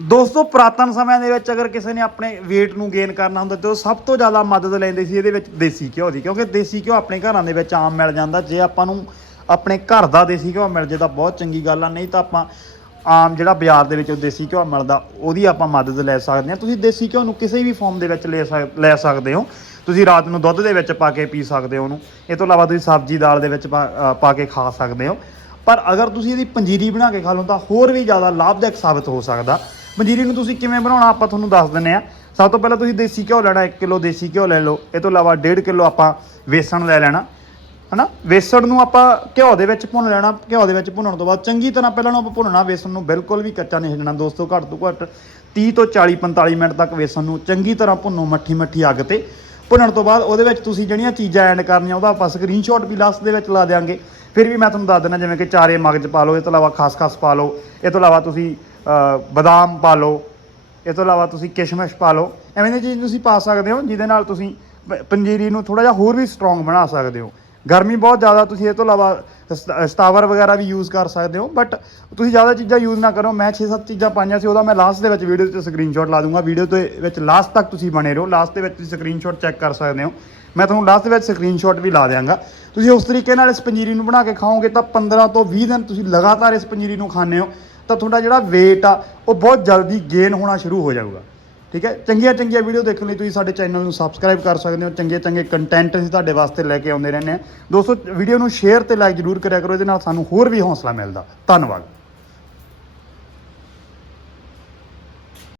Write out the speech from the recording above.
ਦੋਸਤੋ, ਪੁਰਾਤਨ ਸਮਿਆਂ ਦੇ ਵਿੱਚ ਅਗਰ ਕਿਸੇ ਨੇ ਆਪਣੇ weight ਨੂੰ ਗੇਨ ਕਰਨਾ ਹੁੰਦਾ ਤੇ ਉਹ ਸਭ ਤੋਂ ਜ਼ਿਆਦਾ ਮਦਦ ਲੈਂਦੇ ਸੀ ਇਹਦੇ ਵਿੱਚ ਦੇਸੀ ਘਿਓ ਦੀ, ਕਿਉਂਕਿ ਦੇਸੀ ਘਿਓ ਆਪਣੇ ਘਰਾਂ ਦੇ ਵਿੱਚ ਆਮ ਮਿਲ ਜਾਂਦਾ। ਜੇ ਆਪਾਂ ਨੂੰ ਆਪਣੇ ਘਰ ਦਾ ਦੇਸੀ ਘਿਓ ਮਿਲ ਜੇ ਤਾਂ ਬਹੁਤ ਚੰਗੀ ਗੱਲ ਆ, ਨਹੀਂ ਤਾਂ ਆਪਾਂ ਆਮ ਜਿਹੜਾ ਬਾਜ਼ਾਰ ਦੇ ਵਿੱਚ ਦੇਸੀ ਘਿਓ ਮਿਲਦਾ, ਉਹਦੀ ਆਪਾਂ ਮਦਦ ਲੈ ਸਕਦੇ ਹਾਂ। ਤੁਸੀਂ ਦੇਸੀ ਘਿਓ ਨੂੰ ਕਿਸੇ ਵੀ ਫਾਰਮ ਦੇ ਵਿੱਚ ਲੈ ਸਕ- ਲੈ ਸਕਦੇ ਹੋ। ਤੁਸੀਂ ਰਾਤ ਨੂੰ ਦੁੱਧ ਦੇ ਵਿੱਚ ਪਾ ਕੇ ਪੀ ਸਕਦੇ ਹੋ ਉਹਨੂੰ। ਇਹ ਤੋਂ ਇਲਾਵਾ ਤੁਸੀਂ ਸਬਜ਼ੀ ਦਾਲ ਦੇ ਵਿੱਚ ਪਾ ਪਾ ਕੇ ਖਾ ਸਕਦੇ ਹੋ। ਪਰ ਅਗਰ ਤੁਸੀਂ ਇਹਦੀ ਪੰਜੀਰੀ ਬਣਾ ਕੇ ਖਾ ਲਓ ਤਾਂ ਹੋਰ ਵੀ ਜ਼ਿਆਦਾ ਲਾਭਦਾਇਕ ਸਾਬਤ ਹੋ ਸਕਦਾ। ਪੰਜੀਰੀ ਨੂੰ ਤੁਸੀਂ ਕਿਵੇਂ ਬਣਾਉਣਾ ਆਪਾਂ ਤੁਹਾਨੂੰ ਦੱਸ ਦਿੰਨੇ ਆ ਸਭ ਤੋਂ ਪਹਿਲਾਂ ਤੁਸੀਂ ਦੇਸੀ ਘਿਓ ਲੈਣਾ 1 ਕਿਲੋ ਦੇਸੀ ਘਿਓ ਲੈ ਲਓ। ਇਹ ਤੋਂ ਇਲਾਵਾ 1.5 ਕਿਲੋ ਆਪਾਂ ਵੇਸਣ ਲੈ ਲੈਣਾ, ਹਨਾ? ਵੇਸਣ ਨੂੰ ਆਪਾਂ ਘਿਓ ਦੇ ਵਿੱਚ ਭੁੰਨ ਲੈਣਾ, ਘਿਓ ਦੇ ਵਿੱਚ ਭੁੰਨਣ ਤੋਂ ਬਾਅਦ ਚੰਗੀ ਤਰ੍ਹਾਂ ਪਹਿਲਾਂ ਨੂੰ ਆਪਾਂ ਭੁੰਨਣਾ ਵੇਸਣ ਨੂੰ, ਬਿਲਕੁਲ ਵੀ ਕੱਚਾ ਨਹੀਂ ਛੱਡਣਾ ਦੋਸਤੋ, ਘੱਟ ਤੋਂ ਘੱਟ 30 ਤੋਂ 40 45 ਮਿੰਟ ਤੱਕ ਵੇਸਣ ਨੂੰ ਚੰਗੀ ਤਰ੍ਹਾਂ ਭੁੰਨੋ ਮੱਠੀ ਮੱਠੀ ਅੱਗ ਤੇ। ਭੁੰਨਣ ਤੋਂ ਬਾਅਦ ਉਹਦੇ ਵਿੱਚ ਤੁਸੀਂ ਜਿਹੜੀਆਂ ਚੀਜ਼ਾਂ ਐਡ ਕਰਨੀਆਂ, ਉਹਦਾ ਆਪਾਂ ਸਕਰੀਨਸ਼ਾਟ ਵੀ ਲਾਸਟ ਦੇ ਵਿੱਚ ਲਾ ਦਿਆਂਗੇ। ਫਿਰ ਵੀ ਮੈਂ ਤੁਹਾਨੂੰ ਦੱਸ ਦਿੰਦਾ, ਜਿਵੇਂ ਕਿ ਚਾਰੇ ਮਗਜ ਪਾ ਲਓ, ਇਹ ਤੋਂ ਇਲਾਵਾ ਖਸਖਸ ਪਾ ਲਓ। ਇਹ ਤੋਂ ਇਲਾਵਾ ਤੁਸੀਂ ਬਦਾਮ ਪਾ ਲਓ। ਇਹ ਤੋਂ ਇਲਾਵਾ ਤੁਸੀਂ ਕਿਸ਼ਮਿਸ਼ ਪਾ ਲਓ। ਐਵੇਂ ਦੀ ਚੀਜ਼ ਤੁਸੀਂ ਪਾ ਸਕਦੇ ਹੋ, ਜਿਹਦੇ ਨਾਲ ਤੁਸੀਂ ਪ- ਪੰਜੀਰੀ ਨੂੰ ਥੋੜਾ ਜਿਹਾ ਹੋਰ ਵੀ ਸਟਰੋਂਗ ਬਣਾ ਸਕਦੇ ਹੋ। ਗਰਮੀ ਬਹੁਤ ਜ਼ਿਆਦਾ, ਤੁਸੀਂ ਇਹ ਤੋਂ ਇਲਾਵਾ ਸਟ- ਸਟਾਵਰ ਵਗੈਰਾ ਵੀ ਯੂਜ਼ ਕਰ ਸਕਦੇ ਹੋ। ਬਟ ਤੁਸੀਂ ਜ਼ਿਆਦਾ ਚੀਜ਼ਾਂ ਯੂਜ਼ ਨਾ ਕਰੋ। ਮੈਂ 6-7 ਚੀਜ਼ਾਂ ਪਾਈਆਂ ਸੀ, ਉਹਦਾ ਮੈਂ ਲਾਸਟ ਦੇ ਵਿੱਚ ਵੀਡੀਓ ਤੇ ਸਕਰੀਨਸ਼ਾਟ ਲਾ ਦੂੰਗਾ। ਵੀਡੀਓ ਦੇ ਵਿੱਚ ਲਾਸਟ ਤੱਕ ਤੁਸੀਂ ਬਣੇ ਰਹੋ। ਲਾਸਟ ਦੇ ਵਿੱਚ ਤੁਸੀਂ ਸਕਰੀਨਸ਼ਾਟ ਚੈੱਕ ਕਰ ਸਕਦੇ ਹੋ। ਮੈਂ ਤੁਹਾਨੂੰ ਲਾਸਟ ਦੇ ਵਿੱਚ ਸਕਰੀਨਸ਼ਾਟ ਵੀ ਲਾ ਦਿਆਂਗਾ। ਤੁਸੀਂ ਉਸ ਤਰੀਕੇ ਨਾਲ ਇਸ ਪੰਜੀਰੀ ਨੂੰ ਬਣਾ ਕੇ ਖਾਓਗੇ ਤਾਂ 15 ਤੋਂ 20 ਦਿਨ ਤੁਸੀਂ ਲਗਾਤਾਰ ਇਸ ਪੰਜੀਰੀ ਨੂੰ ਖਾਂਦੇ ਹੋ। ਤਾਂ ਤੁਹਾਡਾ ਜਿਹੜਾ weight ਆ, ਉਹ ਬਹੁਤ ਜਲਦੀ ਗੇਨ ਹੋਣਾ ਸ਼ੁਰੂ ਹੋ ਜਾਊਗਾ। ਠੀਕ ਹੈ? ਚੰਗੀਆਂ ਚੰਗੀਆਂ ਵੀਡੀਓ ਦੇਖਣ ਲਈ ਤੁਸੀਂ ਸਾਡੇ ਚੈਨਲ ਨੂੰ ਸਬਸਕ੍ਰਾਈਬ ਕਰ ਸਕਦੇ ਹੋ। ਚੰਗੇ ਚੰਗੇ ਕੰਟੈਂਟ ਅਸੀਂ ਤੁਹਾਡੇ ਵਾਸਤੇ ਲੈ ਕੇ ਆਉਂਦੇ ਰਹਿੰਦੇ ਹਾਂ। ਦੋਸਤੋ ਵੀਡੀਓ ਨੂੰ ਸ਼ੇਅਰ ਤੇ ਲਾਈਕ ਜ਼ਰੂਰ ਕਰਿਆ ਕਰੋ। ਇਹਦੇ ਨਾਲ ਸਾਨੂੰ ਹੋਰ ਵੀ ਹੌਸਲਾ ਮਿਲਦਾ। ਧੰਨਵਾਦ।